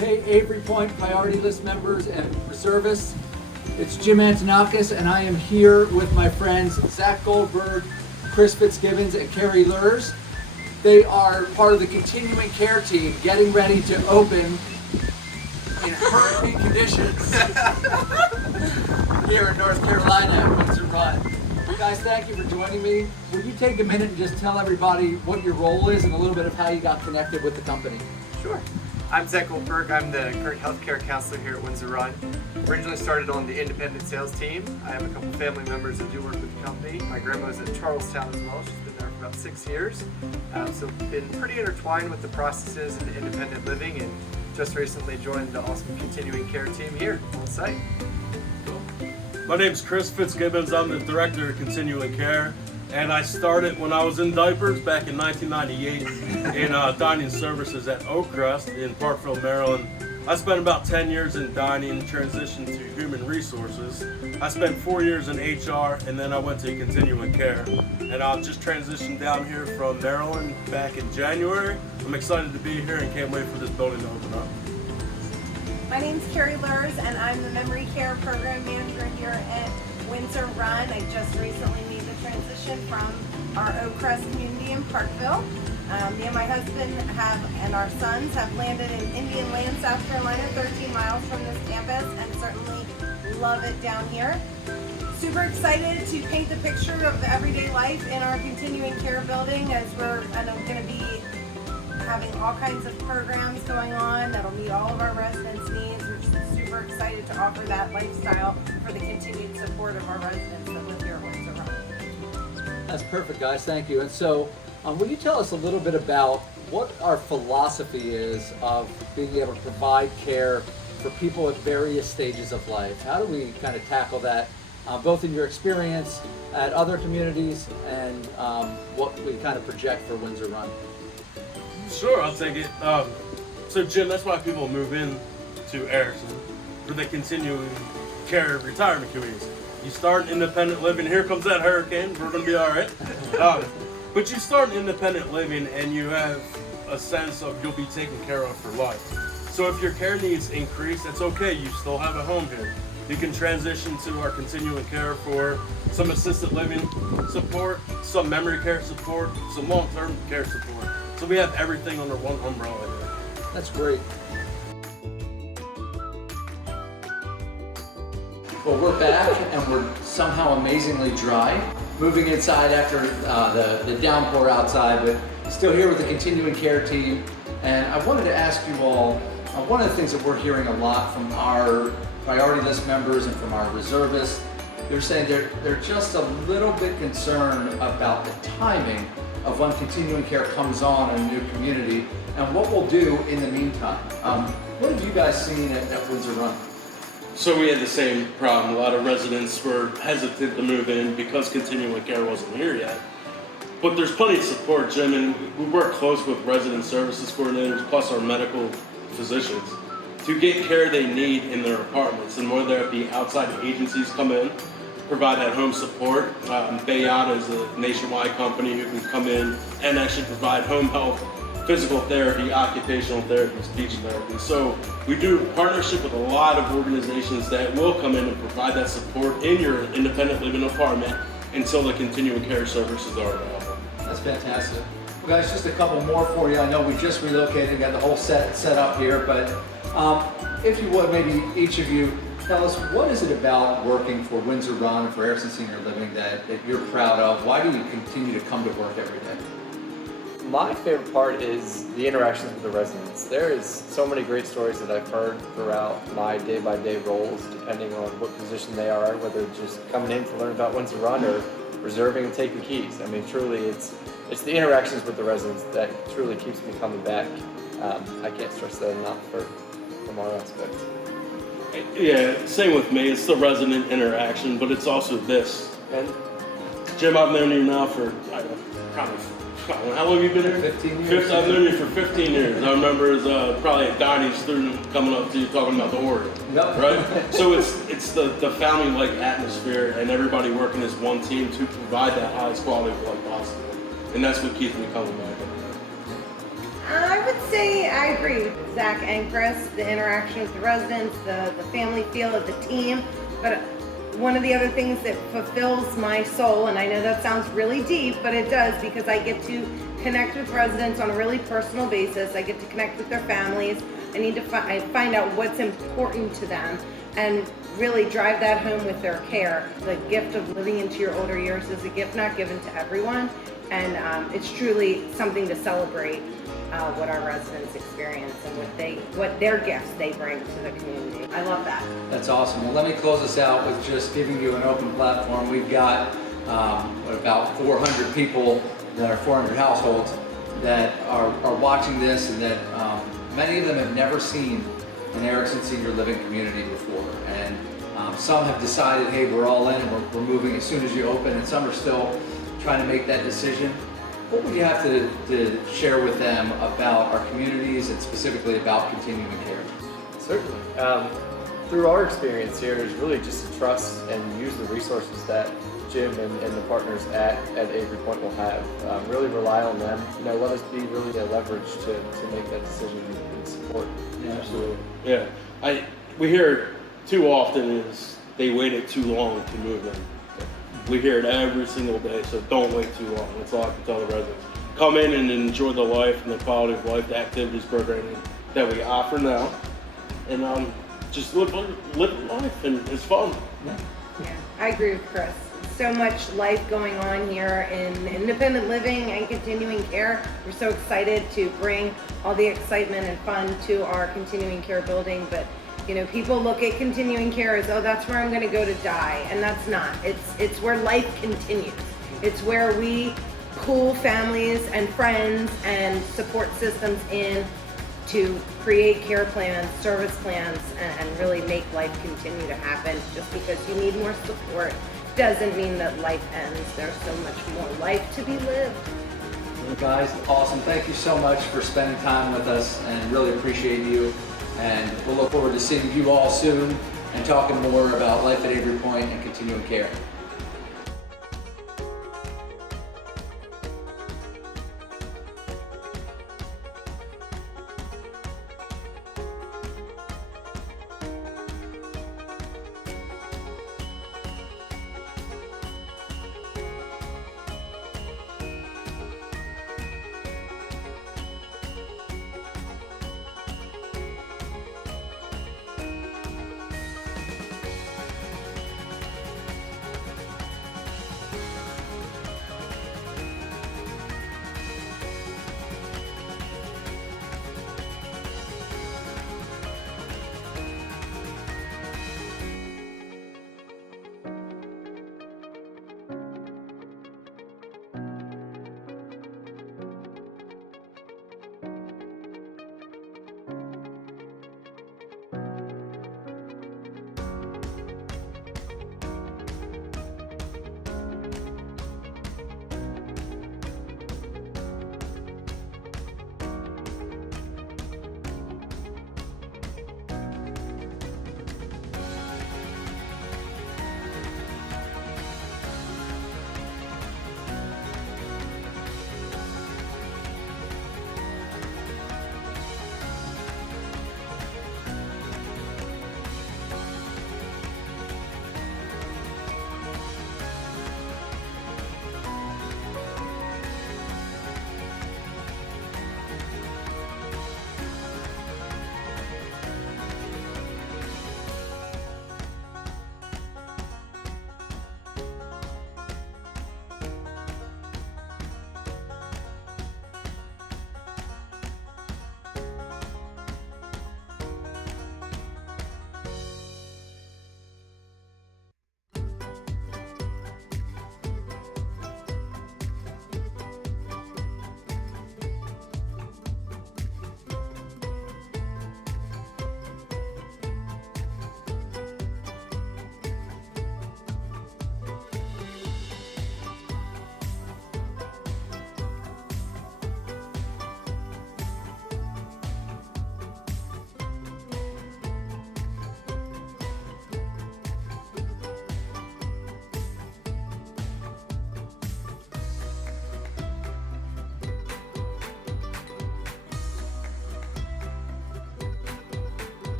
Hey Avery Point Priority List members and reservists. It's Jim Antonakis, and I am here with my friends Zach Goldberg, Chris Fitzgibbons, and Carrie Lurz. They are part of the continuing care team getting ready to open in hurricane conditions here in North Carolina at Windsor Run. Guys, thank you for joining me. Will you take a minute and just tell everybody what your role is and a little bit of how you got connected with the company? Sure. I'm Zach Goldberg. I'm the current healthcare counselor here at Windsor Run. Originally started on the independent sales team. I have a couple family members that do work with the company. My grandma's at Charlestown as well. She's been there for about 6 years. So been pretty intertwined with the processes and independent living, and just recently joined the awesome continuing care team here on site. Cool. My name's Chris Fitzgibbons. I'm the director of continuing care. And I started when I was in diapers back in 1998 in dining services at Oakcrest in Parkville, Maryland. I spent about 10 years in dining, transitioned to human resources. I spent 4 years in HR, and then I went to continuing care. And I've just transitioned down here from Maryland back in January. I'm excited to be here and can't wait for this building to open up. My name's Carrie Lurz, and I'm the Memory Care Program Manager here at Windsor Run. I just recently made the transition from our Oakcrest community in Parkville. Me and my husband and our sons have landed in Indian Land, South Carolina, 13 miles from this campus, and certainly love it down here. Super excited to paint the picture of the everyday life in our continuing care building, as we're going to be having all kinds of programs going on that'll meet all of our residents' needs. We're super excited to offer that lifestyle for the continued support of our residents that live here at Windsor Run. That's perfect, guys. Thank you. And so, will you tell us a little bit about what our philosophy is of being able to provide care for people at various stages of life? How do we kind of tackle that, both in your experience at other communities and what we kind of project for Windsor Run? Sure, I'll take it. So Jim, that's why people move in to Erickson for the continuing care retirement communities. You start independent living, here comes that hurricane, we're gonna be all right. But you start independent living and you have a sense of you'll be taken care of for life. So if your care needs increase, that's okay, you still have a home here. You can transition to our continuing care for some assisted living support, some memory care support, some long-term care support. So we have everything under one umbrella here. That's great. Well, we're back and we're somehow amazingly dry. Moving inside after the downpour outside, but still here with the continuing care team. And I wanted to ask you all, one of the things that we're hearing a lot from our priority list members and from our reservists, they're saying they're just a little bit concerned about the timing of when continuing care comes on in a new community and what we'll do in the meantime. What have you guys seen at Windsor Run? So we had the same problem. A lot of residents were hesitant to move in because continuing care wasn't here yet. But there's plenty of support, Jim, and we work close with resident services coordinators plus our medical physicians to get care they need in their apartments. And whether it be outside agencies come in, provide that home support. Bayada is a nationwide company who can come in and actually provide home health, physical therapy, occupational therapy, speech therapy. So we do a partnership with a lot of organizations that will come in and provide that support in your independent living apartment until the continuing care services are available. That's fantastic. Well, guys, just a couple more for you. I know we just relocated and got the whole set up here, but if you would, maybe each of you tell us, what is it about working for Windsor Run and for Erickson Senior Living that you're proud of? Why do you continue to come to work every day? My favorite part is the interactions with the residents. There is so many great stories that I've heard throughout my day-by-day roles, depending on what position they are, whether it's just coming in to learn about Windsor Run or reserving and taking keys. I mean, truly, it's the interactions with the residents that truly keeps me coming back. I can't stress that enough from our aspects. Yeah, same with me. It's the resident interaction, but it's also this. And Jim, I've known you now for, how long have you been here? 15 years. I've known you for 15 years. I remember as probably a dining student coming up to you talking about the Oreo, Yep. right? So it's the family-like atmosphere and everybody working as one team to provide that highest quality of life possible. And that's what keeps me coming back. I would would say I agree with Zach and Chris, the interaction with the residents, the family feel of the team. But one of the other things that fulfills my soul, and I know that sounds really deep, but it does, because I get to connect with residents on a really personal basis. I get to connect with their families. I find out what's important to them and really drive that home with their care. The gift of living into your older years is a gift not given to everyone, and it's truly something to celebrate what our residents experience and what their gifts they bring to the community. I love that. That's awesome. Well, let me close this out with just giving you an open platform. We've got about 400 people that are 400 households that are watching this, and that many of them have never seen an Erickson senior living community before. And some have decided, hey, we're all in and we're moving as soon as you open, and some are still trying to make that decision. What would you have to share with them about our communities and specifically about continuing care? Certainly. Through our experience here is really just to trust and use the resources that Jim and the partners at Avery Point will have. Really rely on them. Let us be really a leverage to make that decision and support. Yeah, absolutely. Yeah, we hear it too often is they waited too long to move in. We hear it every single day, so don't wait too long. That's all I can tell the residents. Come in and enjoy the life and the quality of life, the activities programming that we offer now, and just live life, and it's fun. Yeah, I agree with Chris. So much life going on here in independent living and continuing care. We're so excited to bring all the excitement and fun to our continuing care building, but people look at continuing care as, oh, that's where I'm going to go to die, and that's not. It's where life continues. It's where we pull families and friends and support systems in to create care plans, service plans, and really make life continue to happen. Just because you need more support doesn't mean that life ends. There's so much more life to be lived. Well, guys, awesome. Thank you so much for spending time with us, and really appreciate you. And we'll look forward to seeing you all soon and talking more about life at Avery Point and continuing care.